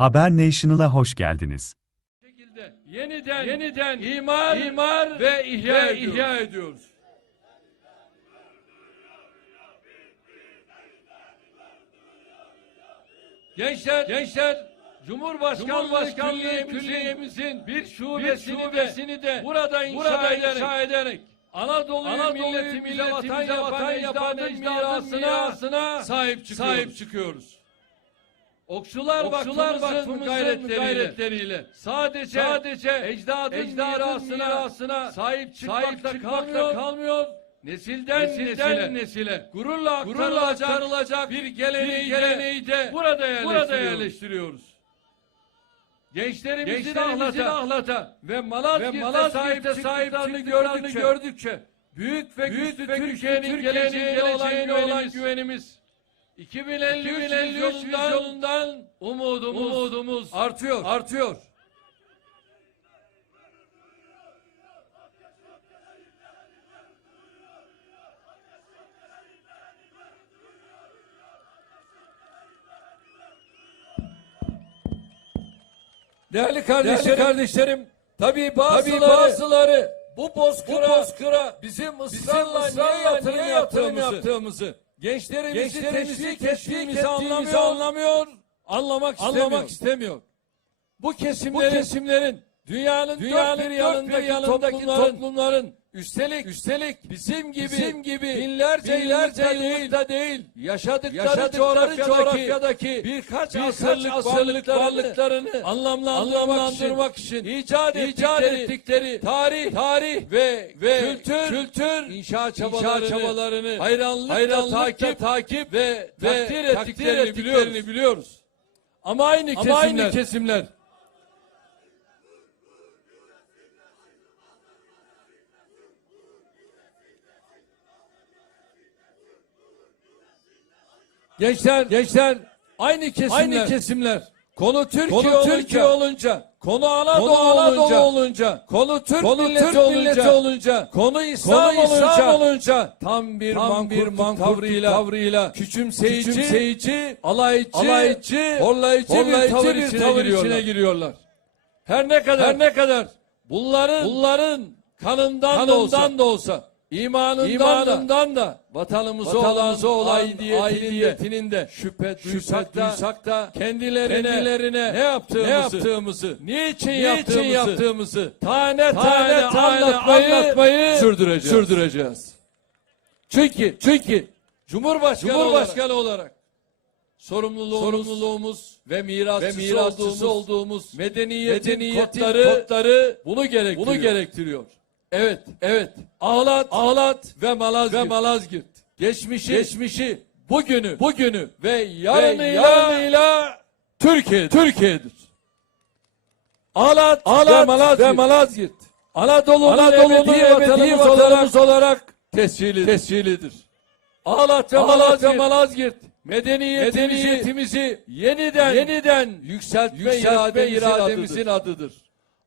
Haber National'a hoş geldiniz. şekilde yeniden yeniden imar imar ve ihya, ve ihya ediyoruz. Gençler gençler Cumhurbaşkanlığı, Cumhurbaşkanlığı Külliyemizin bir şubesini, şubesini de, burada inşa, burada ederek, inşa ederek Anadolu'yu, Anadolu'yu milletimize, milletimize vatan yapan, vatan yapan yapan mirasına, mirasına sahip çıkıyoruz. sahip çıkıyoruz. Okçular, Okçular Vakfımızın, gayretleriyle, gayretleriyle sadece, sadece ecdadın, ecdadın mirasına, mirasına sahip çıkmakta, sahip çıkmakta kalmıyor. Nesilden, Nesilden nesile, nesile gururla, gururla aktarılacak, bir geleneği, bir geleneği de burada yerleştiriyoruz. burada yerleştiriyoruz. Gençlerimizin, Gençlerimizin ahlata, ve Malazgirt'e, ve çıktıklarını gördükçe, gördükçe büyük ve büyük güçlü Türkiye'nin geleceğine, Türkiye'nin olan geleceğine güvenimiz, olan güvenimiz 2053, 2053 vizyonundan, umudumuz, umudumuz artıyor. artıyor. Değerli kardeşlerim, Değerli kardeşlerim, tabii bazıları, bazıları, bazıları bu bu bozkıra, bozkıra bizim bizim ısrarla, ısrarla niye yatırım, niye yatırım yaptığımızı, yaptığımızı, gençlerimizi, gençlerimizi ettiğimizi anlamıyor, anlamıyor, anlamak istemiyor. anlamak istemiyor. Bu Bu kesimlerin, kesimlerin dünyanın, dünyanın dört bir yanındaki, yanındaki toplumların, toplumların üstelik, üstelik bizim gibi, bizim gibi binlerce, binlerce yıllıkta değil, yaşadıkları, yaşadıkları coğrafyadaki, coğrafyadaki birkaç, birkaç asırlık, asırlık varlıklarını, anlamlandırmak, anlamlandırmak için, için icat, icat ettikleri, tarih, tarih ve ve kültür, kültür inşa çabalarını, çabalarını hayranlıkla, hayranlıkla takip, takip ve, ve takdir takdir ettiklerini, ettiklerini biliyoruz. biliyoruz. Ama aynı Ama kesimler, aynı kesimler Gençler, gençler. Aynı kesimler, Aynı kesimler. Konu Türkiye, Konu olunca, Türkiye olunca, konu Anadolu, Konu Anadolu olunca, olunca, konu Türk konu milleti, Türk olunca, milleti olunca, konu İslam, konu İslam olunca, olunca, tam bir tam mankurtluk bir mankurtluk tavrıyla, tavrıyla, küçümseyici, küçümseyici, alaycı, alaycı, horlayıcı, horlayıcı bir tavır, bir içine, tavır giriyorlar. içine giriyorlar. Her ne kadar, Her ne kadar bunların, bunların kanından, kanından da olsa, da olsa, imanından, imanından da, da, vatanımıza, vatanımıza olan, aidiyetinin, aidiyetinin de şüphe duysak, duysak da kendilerine, kendilerine ne yaptığımızı, ne yaptığımızı, niçin, niçin yaptığımızı, yaptığımızı tane tane tane, tane anlatmayı, anlatmayı sürdüreceğiz. sürdüreceğiz. Çünkü, Çünkü Cumhurbaşkanı, Cumhurbaşkanı olarak sorumluluğumuz, sorumluluğumuz ve mirasçısı, ve mirasçısı olduğumuz, olduğumuz medeniyetin, medeniyetin kodları, kodları bunu gerektiriyor. bunu gerektiriyor. Evet, Evet, Ağlat, Ağlat. Ve Malazgirt, ve Malazgirt. Geçmişi, geçmişi, bugünü. Bugünü. Ve ve yarınıyla, yarınıyla Türkiye, Türkiye'dir. Ağlat, Ağlat ve Malazgirt, ve Malazgirt. Anadolu'nun, Anadolu'nun ebedi, ebedi vatanımız, vatanımız olarak tescillidir. tescilidir. Ağlat ve Malazgirt, ve Malazgirt. Medeniyetimizi, medeniyetimizi yeniden, yeniden yükseltme, yükseltme irademizin, irademizin adıdır.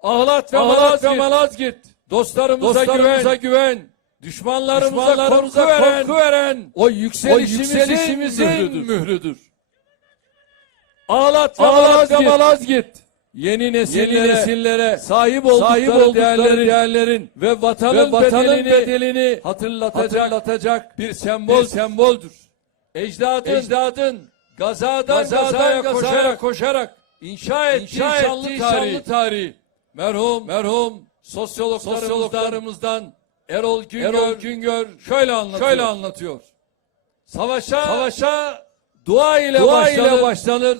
Ağlat ve Ağlat Malazgirt, ve Malazgirt dostlarımıza, dostlarımıza güven, güven, düşmanlarımıza, düşmanlarımıza korku veren, korku veren. O yükselişimizin, o yükselişimizin mührüdür. mührüdür. Ağlat ve Ağlat ve Malazgirt, Malazgirt yeni nesillere, yeni nesillere sahip oldukları, sahip oldukları değerlerin, değerlerin ve vatanın, ve vatanın bedelini, bedelini hatırlatacak, hatırlatacak bir sembol, bir semboldür. ecdadın, Ecdadın gazadan, gazadan gazaya koşarak, koşarak inşa ettiği inşa şanlı ettiği tarihi, şanlı tarihi merhum, merhum sosyologlarımızdan, sosyologlarımızdan Erol Güngör, Erol Güngör şöyle anlatıyor. şöyle anlatıyor. Savaşa, Savaşa dua ile dua başlanır, ile başlanır,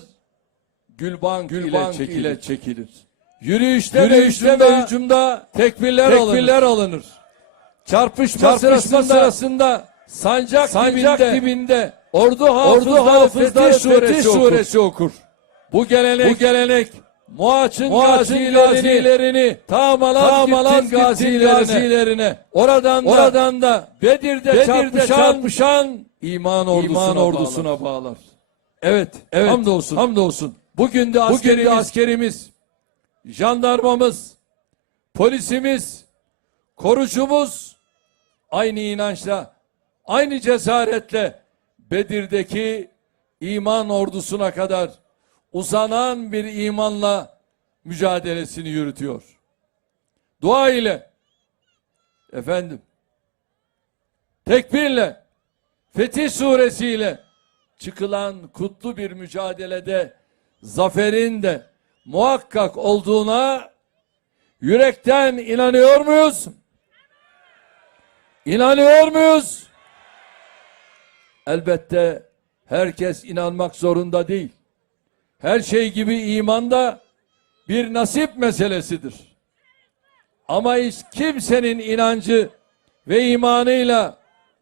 Gülbank, Gülbank ile çekilir. ile çekilir. Yürüyüşte, Yürüyüşte ve hücumda tekbirler, alınır. Tekbirler alınır. Çarpışma, Çarpışma sırasında, sırasında sancak, sancak dibinde, dibinde ordu ordu hafızları, hafızları Fetih suresi, Fetih okur. suresi okur. Bu gelenek, Bu gelenek Muaç'ın, gazilerini, gazilerini ta Malazgirt'in Malazgirt'in gazilerine, gazilerine oradan da, oradan da Bedir'de, Bedir'de çarpışan, çarpışan iman ordusuna, iman bağlar. ordusuna bağlar. Evet, evet. Hamdolsun. Hamdolsun. Bugün de Bugün askerimiz, de askerimiz, jandarmamız, polisimiz, korucumuz aynı inançla, aynı cesaretle Bedir'deki iman ordusuna kadar uzanan bir imanla mücadelesini yürütüyor. Dua ile efendim tekbirle Fetih suresiyle çıkılan kutlu bir mücadelede zaferin de muhakkak olduğuna yürekten inanıyor muyuz? İnanıyor muyuz? Elbette herkes inanmak zorunda değil. Her şey gibi iman da bir nasip meselesidir. Ama hiç kimsenin inancı ve imanıyla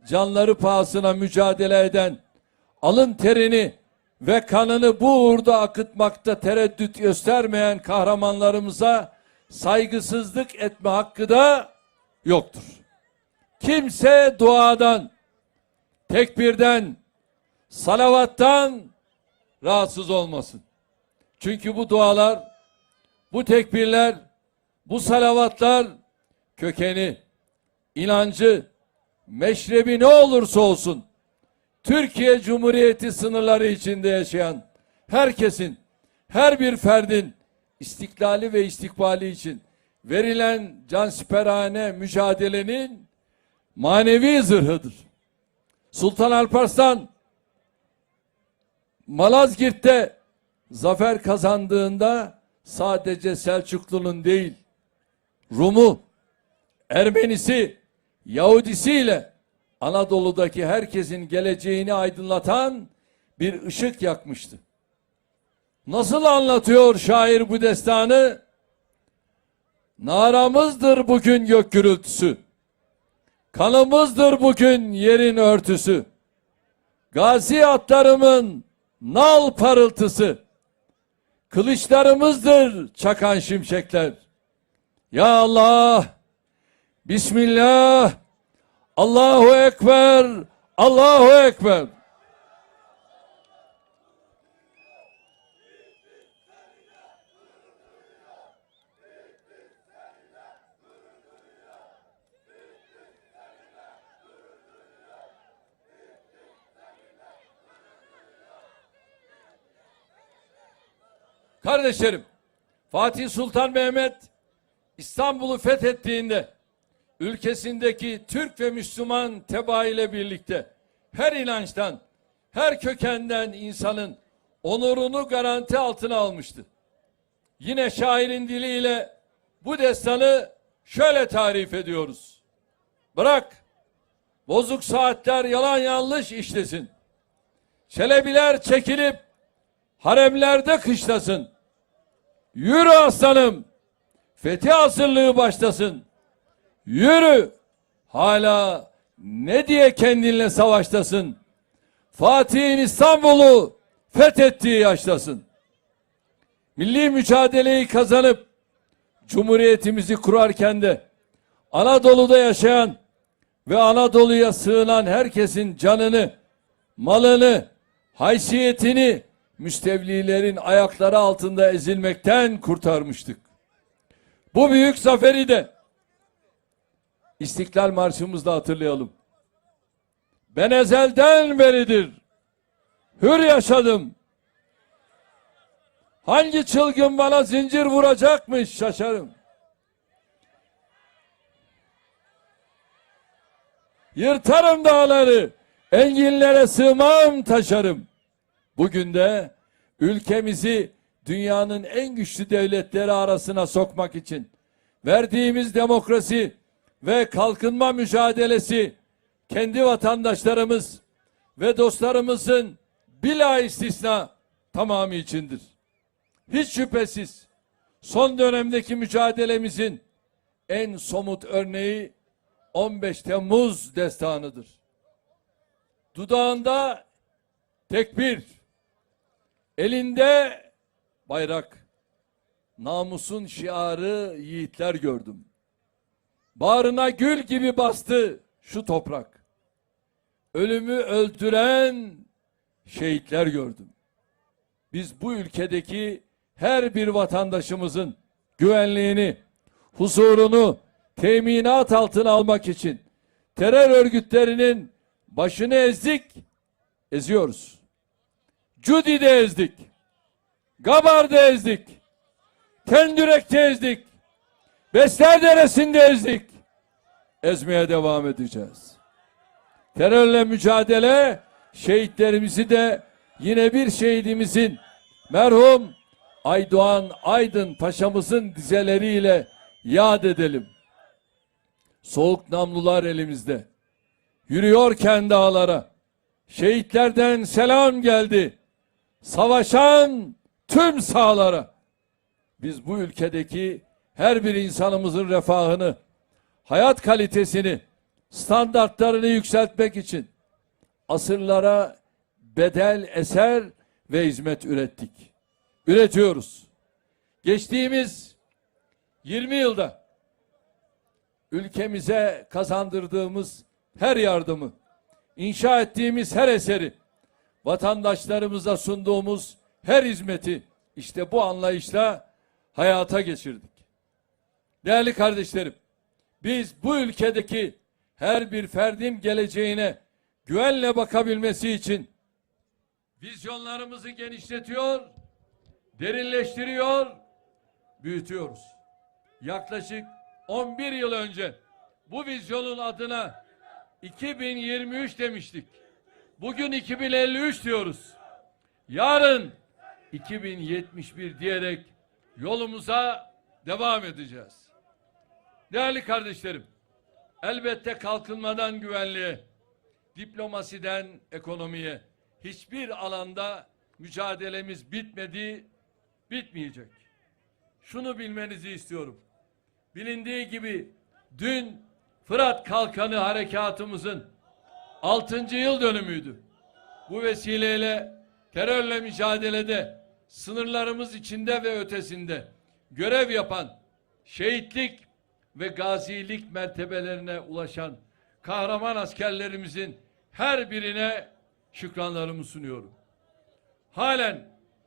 canları pahasına mücadele eden, alın terini ve kanını bu uğurda akıtmakta tereddüt göstermeyen kahramanlarımıza saygısızlık etme hakkı da yoktur. Kimse duadan, tekbirden, salavattan rahatsız olmasın. Çünkü bu dualar, bu tekbirler, bu salavatlar kökeni, inancı, meşrebi ne olursa olsun Türkiye Cumhuriyeti sınırları içinde yaşayan herkesin, her bir ferdin istiklali ve istikbali için verilen cansiperane mücadelenin manevi zırhıdır. Sultan Alparslan Malazgirt'te zafer kazandığında sadece Selçuklu'nun değil, Rum'u, Ermenisi, Yahudisiyle Anadolu'daki herkesin geleceğini aydınlatan bir ışık yakmıştı. Nasıl anlatıyor şair bu destanı? Naramızdır bugün gök gürültüsü. Kanımızdır bugün yerin örtüsü. Gazi atlarımın nal parıltısı. Kılıçlarımızdır çakan şimşekler. Ya Allah! Bismillah! Allahu Ekber! Allahu Ekber! Kardeşlerim, Fatih Sultan Mehmet İstanbul'u fethettiğinde ülkesindeki Türk ve Müslüman teba ile birlikte her inançtan, her kökenden insanın onurunu garanti altına almıştı. Yine şairin diliyle bu destanı şöyle tarif ediyoruz. Bırak bozuk saatler yalan yanlış işlesin. Çelebiler çekilip haremlerde kışlasın. Yürü aslanım. Fethi hazırlığı başlasın. Yürü. Hala ne diye kendinle savaştasın? Fatih'in İstanbul'u fethettiği yaştasın. Milli mücadeleyi kazanıp Cumhuriyetimizi kurarken de Anadolu'da yaşayan ve Anadolu'ya sığınan herkesin canını, malını, haysiyetini müstevlilerin ayakları altında ezilmekten kurtarmıştık. Bu büyük zaferi de İstiklal Marşımızda hatırlayalım. Ben ezelden beridir hür yaşadım. Hangi çılgın bana zincir vuracakmış şaşarım. Yırtarım dağları, enginlere sığmam taşarım. Bugün de ülkemizi dünyanın en güçlü devletleri arasına sokmak için verdiğimiz demokrasi ve kalkınma mücadelesi kendi vatandaşlarımız ve dostlarımızın bila istisna tamamı içindir. Hiç şüphesiz son dönemdeki mücadelemizin en somut örneği 15 Temmuz destanıdır. Dudağında tekbir, elinde bayrak, namusun şiarı yiğitler gördüm. Bağrına gül gibi bastı şu toprak. Ölümü öldüren şehitler gördüm. Biz bu ülkedeki her bir vatandaşımızın güvenliğini, huzurunu teminat altına almak için terör örgütlerinin başını ezdik, eziyoruz. Cudi'de ezdik. Gabar'da ezdik. Kendürek'te ezdik. Besler Deresi'nde ezdik. Ezmeye devam edeceğiz. Terörle mücadele şehitlerimizi de yine bir şehidimizin merhum Aydoğan Aydın Paşa'mızın dizeleriyle yad edelim. Soğuk namlular elimizde. Yürüyorken dağlara şehitlerden selam geldi. Savaşan tüm sahalara. Biz bu ülkedeki her bir insanımızın refahını, hayat kalitesini, standartlarını yükseltmek için asırlara bedel eser ve hizmet ürettik. Üretiyoruz. Geçtiğimiz 20 yılda ülkemize kazandırdığımız her yardımı, inşa ettiğimiz her eseri, vatandaşlarımıza sunduğumuz her hizmeti işte bu anlayışla hayata geçirdik. Değerli kardeşlerim, biz bu ülkedeki her bir ferdin geleceğine güvenle bakabilmesi için vizyonlarımızı genişletiyor, derinleştiriyor, büyütüyoruz. Yaklaşık 11 yıl önce bu vizyonun adına 2023 demiştik. Bugün 2053 diyoruz. Yarın 2071 diyerek yolumuza devam edeceğiz. Değerli kardeşlerim, elbette kalkınmadan güvenliğe, diplomasiden ekonomiye hiçbir alanda mücadelemiz bitmedi, bitmeyecek. Şunu bilmenizi istiyorum. Bilindiği gibi dün Fırat Kalkanı harekatımızın 6. yıl dönümüydü. Bu vesileyle terörle mücadelede sınırlarımız içinde ve ötesinde görev yapan şehitlik ve gazilik mertebelerine ulaşan kahraman askerlerimizin her birine şükranlarımı sunuyorum. Halen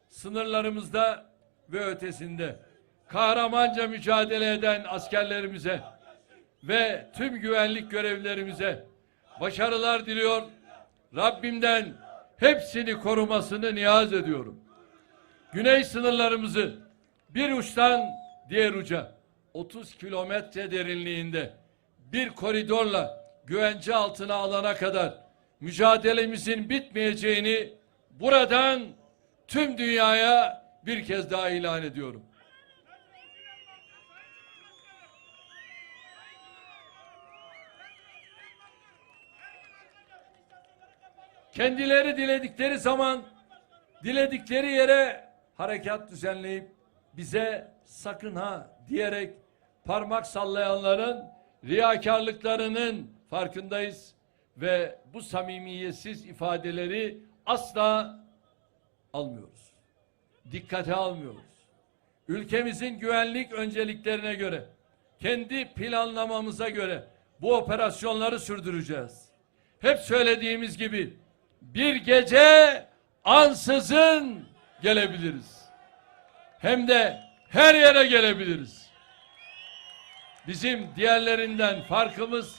sınırlarımızda ve ötesinde kahramanca mücadele eden askerlerimize ve tüm güvenlik görevlilerimize başarılar diliyor. Rabbimden hepsini korumasını niyaz ediyorum. Güney sınırlarımızı bir uçtan diğer uca 30 kilometre derinliğinde bir koridorla güvence altına alana kadar mücadelemizin bitmeyeceğini buradan tüm dünyaya bir kez daha ilan ediyorum. Kendileri diledikleri zaman diledikleri yere harekat düzenleyip bize sakın ha diyerek parmak sallayanların riyakarlıklarının farkındayız ve bu samimiyetsiz ifadeleri asla almıyoruz. Dikkate almıyoruz. Ülkemizin güvenlik önceliklerine göre, kendi planlamamıza göre bu operasyonları sürdüreceğiz. Hep söylediğimiz gibi bir gece ansızın gelebiliriz. Hem de her yere gelebiliriz. Bizim diğerlerinden farkımız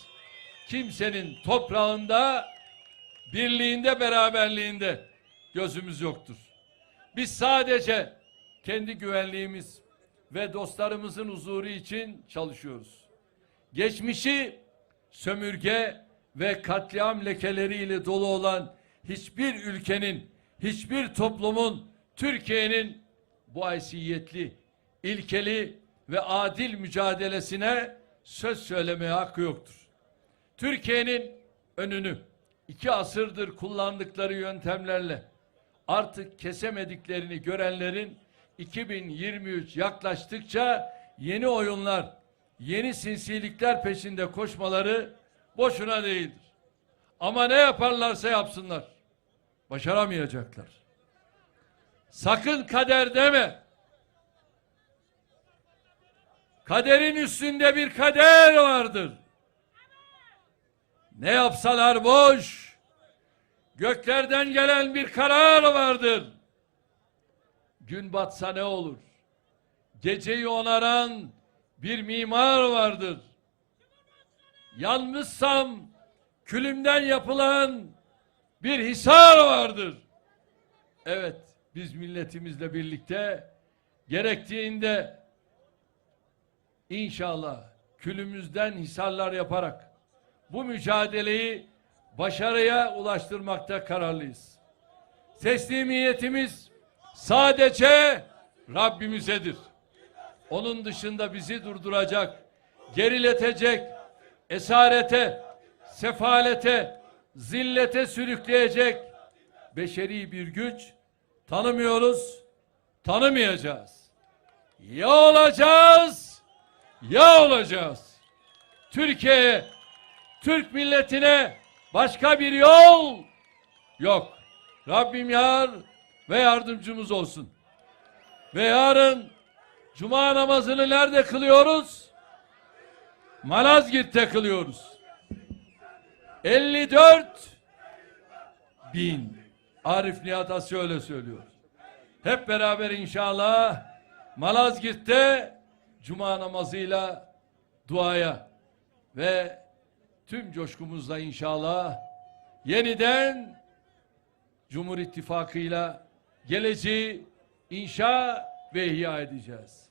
kimsenin toprağında, birliğinde, beraberliğinde gözümüz yoktur. Biz sadece kendi güvenliğimiz ve dostlarımızın huzuru için çalışıyoruz. Geçmişi sömürge ve katliam lekeleriyle dolu olan hiçbir ülkenin, hiçbir toplumun, Türkiye'nin bu haysiyetli, ilkeli ve adil mücadelesine söz söylemeye hakkı yoktur. Türkiye'nin önünü iki asırdır kullandıkları yöntemlerle artık kesemediklerini görenlerin 2023 yaklaştıkça yeni oyunlar, yeni sinsilikler peşinde koşmaları boşuna değildir. Ama ne yaparlarsa yapsınlar. Başaramayacaklar. Sakın kader deme. Kaderin üstünde bir kader vardır. Ne yapsalar boş. Göklerden gelen bir karar vardır. Gün batsa ne olur? Geceyi onaran bir mimar vardır. Yanmışsam külümden yapılan bir hisar vardır. Evet, biz milletimizle birlikte gerektiğinde inşallah külümüzden hisarlar yaparak bu mücadeleyi başarıya ulaştırmakta kararlıyız. Teslimiyetimiz sadece Rabbimizedir. Onun dışında bizi durduracak, geriletecek, esarete, sefalete, zillete sürükleyecek beşeri bir güç tanımıyoruz, tanımayacağız. Ya olacağız, ya olacağız. Türkiye'ye, Türk milletine başka bir yol yok. Rabbim yar ve yardımcımız olsun. Ve yarın Cuma namazını nerede kılıyoruz? Malazgirt'te kılıyoruz. 54 bin. Arif Nihat Asya öyle söylüyor. Hep beraber inşallah Malazgirt'te Cuma namazıyla duaya ve tüm coşkumuzla inşallah yeniden Cumhur İttifakı'yla geleceği inşa ve ihya edeceğiz.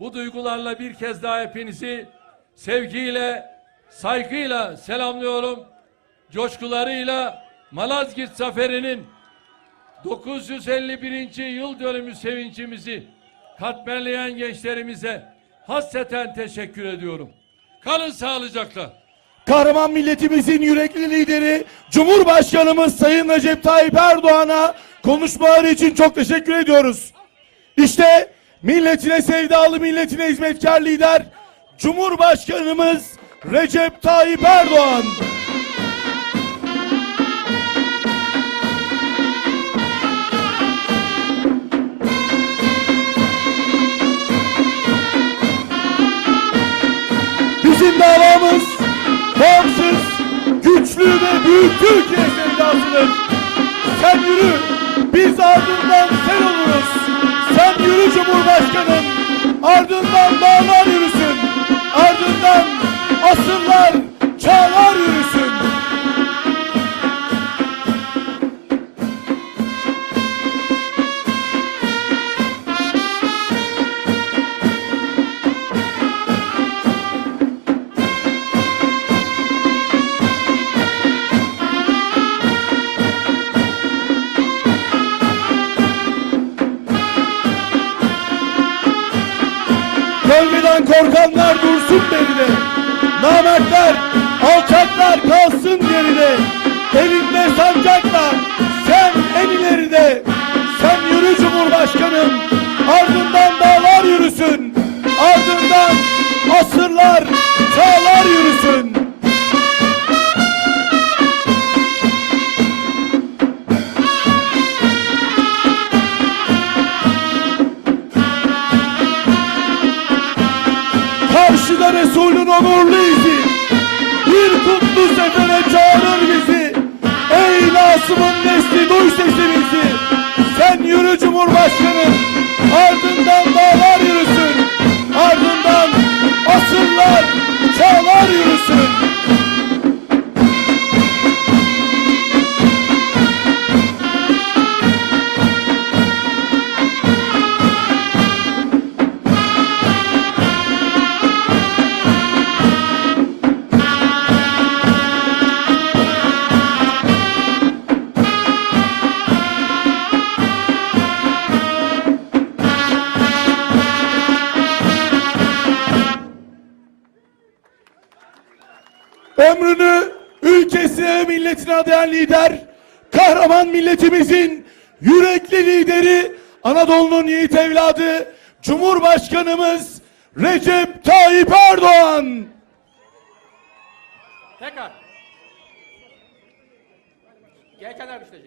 Bu duygularla bir kez daha hepinizi sevgiyle, saygıyla selamlıyorum. Coşkularıyla Malazgirt Zaferi'nin 951. yıl dönümü sevincimizi katmerleyen gençlerimize hasreten teşekkür ediyorum. Kalın sağlıcakla. Kahraman milletimizin yürekli lideri Cumhurbaşkanımız Sayın Recep Tayyip Erdoğan'a konuşmaları için çok teşekkür ediyoruz. İşte milletine sevdalı, milletine hizmetkar lider Cumhurbaşkanımız Recep Tayyip Erdoğan. Güçlü ve büyük Türkiye sevdasıdır. Sen yürü, biz ardından sen oluruz. Sen yürü Cumhurbaşkanım, ardından dağlar yürüsün. Ardından asırlar, çağlar yürüsün. Korkanlar dursun. Namertler, alçaklar Onurlu izi. Bir kutlu sefere çağırır bizi. Ey Nasım'ın nesli duy sesimizi. Sen yürü Cumhurbaşkanı. Ardından dağlar yürüsün. Ardından asırlar çağlar yürüsün milletine adayan lider, kahraman milletimizin yürekli lideri, Anadolu'nun yiğit evladı, Cumhurbaşkanımız Recep Tayyip Erdoğan. Tekrar. Gel kenara düşecek.